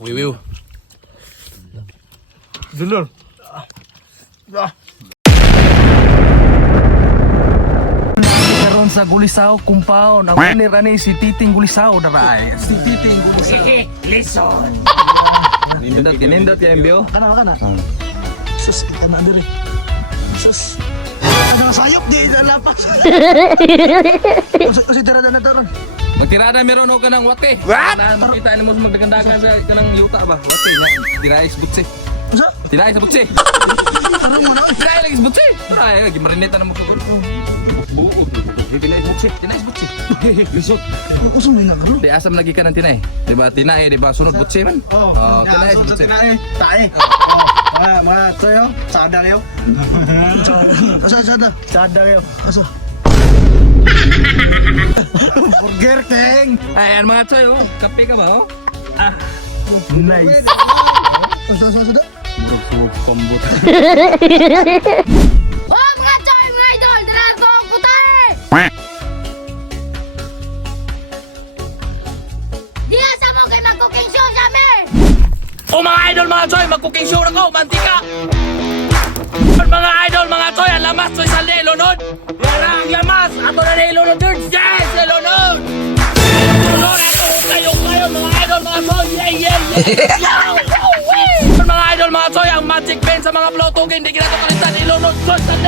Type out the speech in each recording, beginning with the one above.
Wiwiw. Dulol. Karon sa Gulisaw compound, ang winner ani si Titing Gulisaw daray. Si Titing Gulisaw. Lison. Nindot ya MBO. Kana. Sus, kita na diri. Sus. Ano sayop di lapas. Kasi tira na taron. Magtirada meron o kanang wate. What? Makita ni mo magdagandagan sa kanang yuta ba? Wate nga. Tirais butsi. Usa? Tirais butsi. Tarong mo na. Tirais butsi. Ay, gimarineta na mo sa buo. Tinay butsi. Lisot. Ako sumay nga garo. Di asam lagi ka ng tinay. Di ba tinay, di ba sunod butsi man? Oh, tinay butsi. Tae. Mga tayo, sada kayo. Asa sada? Sada kayo. Asa? Burger King. Ayan mga choy, oh. Kape ka ba, oh? Nice. Asa sada? Murag combo. Oh, mga choy, mga idol! Dala ko ang puti! Di asa mo kay mag-cooking show sa amin! O mga idol, mga choy, mag-cooking show na ko, mantika! Mga idol, mga choy, ang lamas choy sa lunod! Yara ang lamas! Ato na nilunod yun! Yes! Nilunod! Lunod! Ato kayo, mga idol, mga choy! Yeah! Mga idol, mga choy, ang magic pen sa mga plotogin, hindi kinato kalitan, nilunod choy sa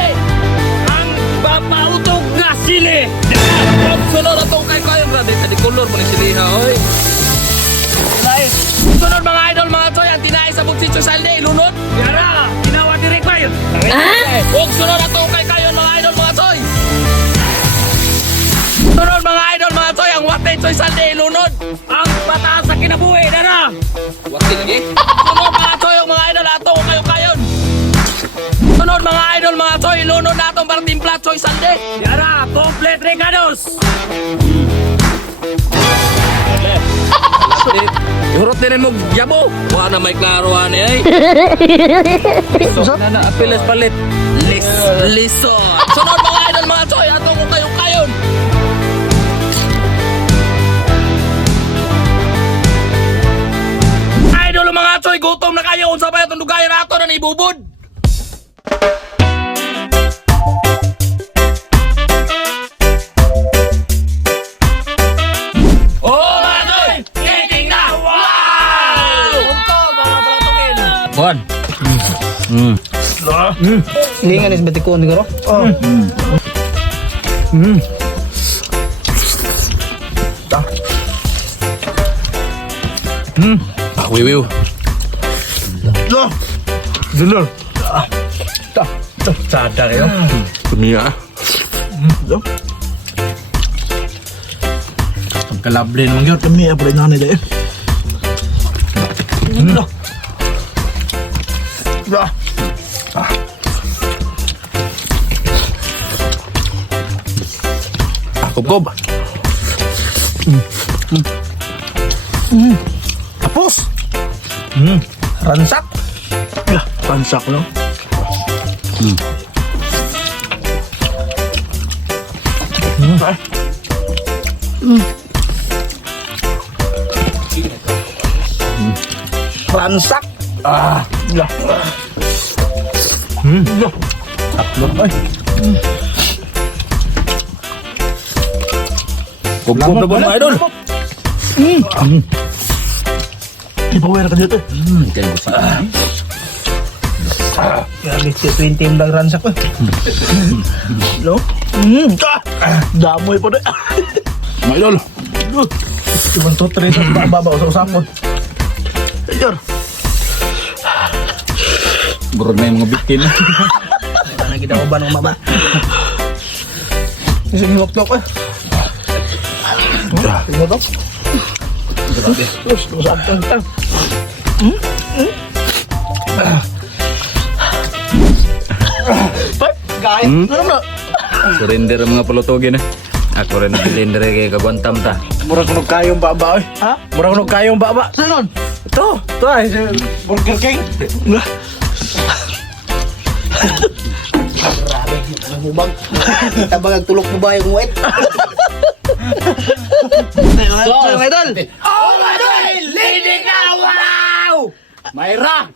ang papautog na sili! Ang sunod na itong kayo, brother, sa di color mo na siliha, oy! Sunod mga idol, mga choy, ang tinay sa bugsitso salde, ilunod. Yara, ginawa direct ba yun? Huwag sunod na tungkay kayo mga idol, mga choy. Sunod mga idol, mga choy, ang wate choy salde, ilunod. Ang pataas sa kinabuhi, dara. Wate lagi? Sunod mga choy, mga idol, ato kayo kayon. Sunod mga idol, mga choy, ilunod na itong partimpla choy salde. Yara, complete regados. Hurot din mo yabo. Wala na may klaruan eh. So, na apiles palit. Lison. Sunod mga idol, mga choy, ato ko kayo kayon. Idol mga choy, gutom na kayo. Unsa ba itong lugayan ato na ibubod? Kuan. Lingan is betikon garo. Wiwiw. Dulol. Sada kayo. Kumiya. Pagkalable naman yun. Kami apalay na nila eh. Gob. Tapos. Ransak. Ransak no. Ransak. Tatlot ay. Gob na ba mga idol? Ipawer ka dito. Kaya gusto. Kaya listed 20 lang ransak ko. No? Damoy po na. Mga idol. Cuman to 3 sa babaw sa usapon. Ayun. Burog na yung mga bitin. Ano kita ko ba ng mama? Kasi hiwak-tok eh. Tingnan to. Terus usapon ka. Guys, ano na? Surrender ang mga palutogin eh. Ako rin nag-surrender kay kagwantam ta. Murag kunog kayong baba eh. Ha? Murag kunog kayong baba. Saan? Ito. Ito ay Burger King. Grabe. Ang hubag. Kita ba nagtulok mo ba yung wet? So, idol. Oh my God! Mayra!